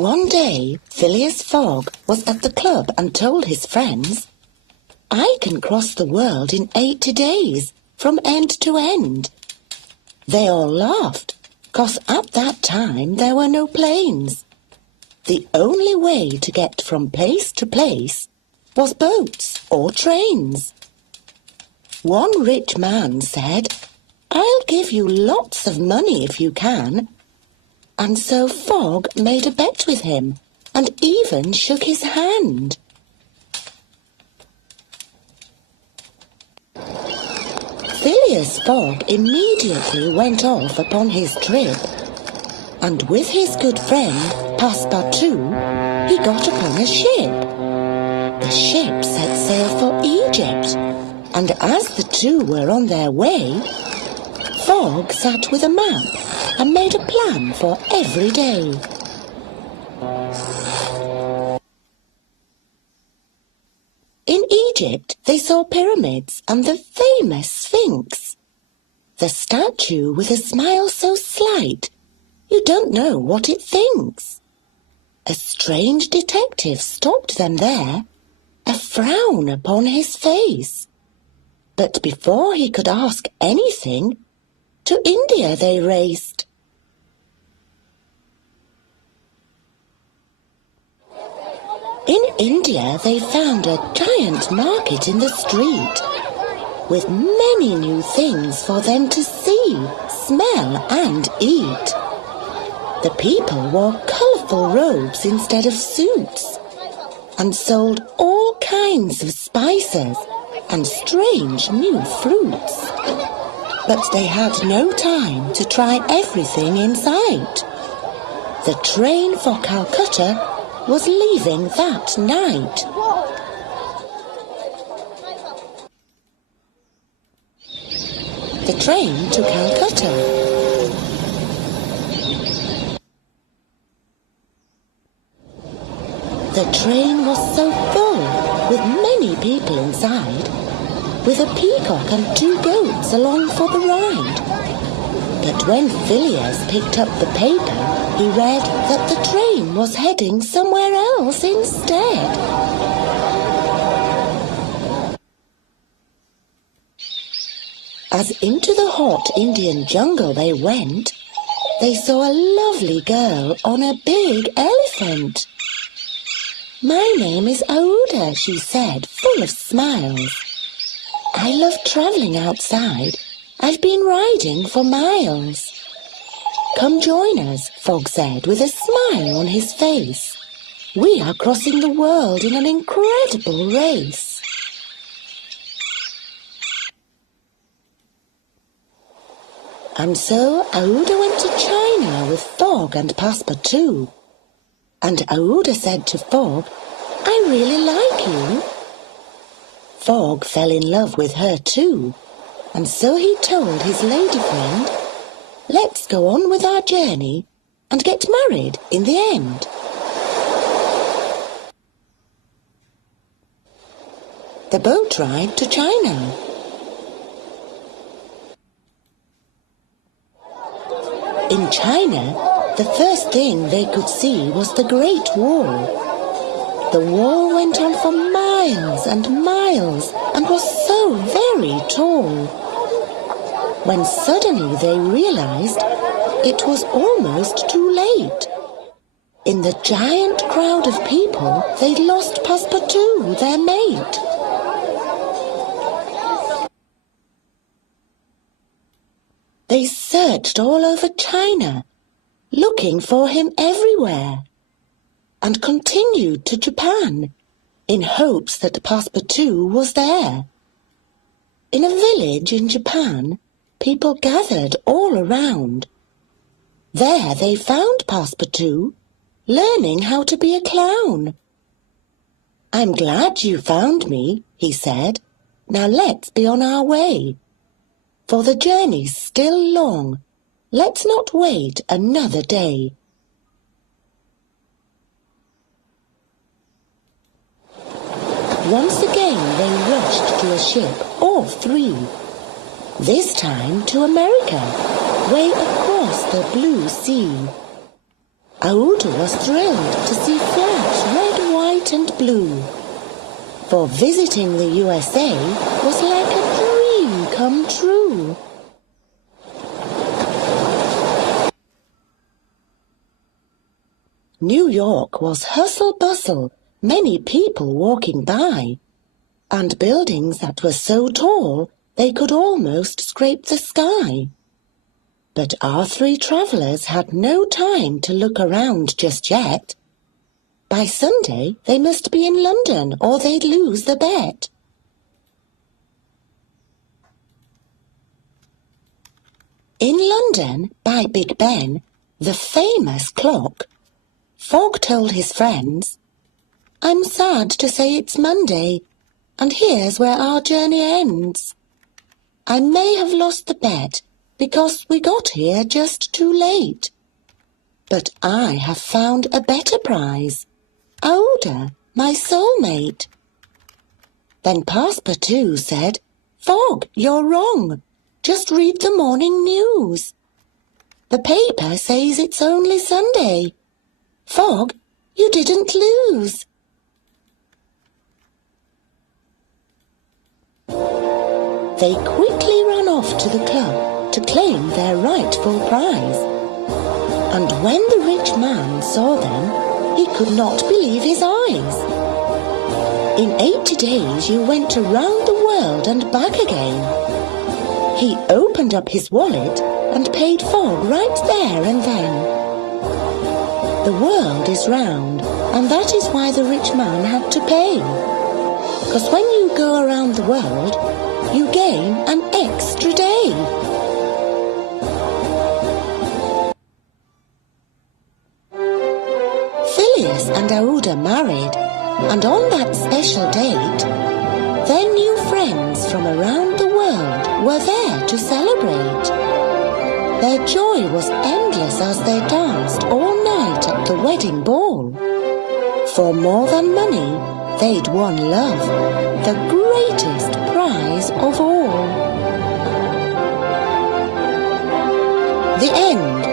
One day, Phileas Fogg was at the club and told his friends, "I can cross the world in 80 days, from end to end." They all laughed, 'cause at that time there were no planes. The only way to get from place to place was boats or trains. One rich man said, "I'll give you lots of money if you can." And so Fogg made a bet with him and even shook his hand. Phileas Fogg immediately went off upon his trip, and with his good friend Passepartout, he got upon a ship. The ship set sail for Egypt, and as the two were on their way, Fogg sat with a map and made a plan for every day. In Egypt, they saw pyramids and the famous Sphinx. The statue with a smile so slight, you don't know what it thinks. A strange detective stopped them there, a frown upon his face. But before he could ask anything, to India they raced. In India they found a giant market in the street, with many new things for them to see, smell and eat. The people wore colourful robes instead of suits, and sold all kinds of spices and strange new fruits. But they had no time to try everything in sight. The train for Calcutta was leaving that night. The train to Calcutta. The train was so full, with many people inside, with a peacock and 2 goats along for the ride. But when Phileas picked up the paper, he read that the train was heading somewhere else instead. As into the hot Indian jungle they went, they saw a lovely girl on a big elephant. "My name is Aouda," she said, full of smiles. "I love travelling outside. I've been riding for miles." "Come join us," Fogg said, with a smile on his face. "We are crossing the world in an incredible race." And so Aouda went to China with Fogg and Passepartout. And Aouda said to Fogg, "I really like you." Fogg fell in love with her too, and so he told his lady friend, "Let's go on with our journey and get married in the end." The boat ride to China. In China, the first thing they could see was the Great Wall. The wall went on for miles and miles and was so very tall. When suddenly they realized it was almost too late. In the giant crowd of people, they'd lost Passepartout, their mate. They searched all over China, looking for him everywhere, and continued to Japan, in hopes that Passepartout was there. In a village in Japan, people gathered all around. There they found Passepartout, learning how to be a clown. "I'm glad you found me," he said. "Now let's be on our way. For the journey's still long. Let's not wait another day." Once again they rushed to a ship, all 3. This time to America, way across the blue sea. Aouda was thrilled to see flags red, white and blue. For visiting the USA was like a dream come true. New York was hustle-bustle, many people walking by, and buildings that were so tall they could almost scrape the sky. But our three travellers had no time to look around just yet. By Sunday they must be in London or they'd lose the bet. In London, by Big Ben, the famous clock, Fogg told his friends, "I'm sad to say it's Monday, and here's where our journey ends. I may have lost the bet because we got here just too late. But I have found a better prize, Aouda, my soulmate." Then Passepartout said, "Fogg, you're wrong. Just read the morning news. The paper says it's only Sunday. Fogg, you didn't lose." They quickly ran off to the club to claim their rightful prize. And when the rich man saw them, he could not believe his eyes. In 80 days you went around the world and back again. He opened up his wallet and paid Fogg right there and then. The world is round, and that is why the rich man had to pay. 'Cause when you go around the world, you gain an extra day. Phileas and Aouda married, and on that special date, their new friends from around the world were there to celebrate. Their joy was endless as they danced all night at the wedding ball. For more than money, they'd won love, the greatest prize of all. The end.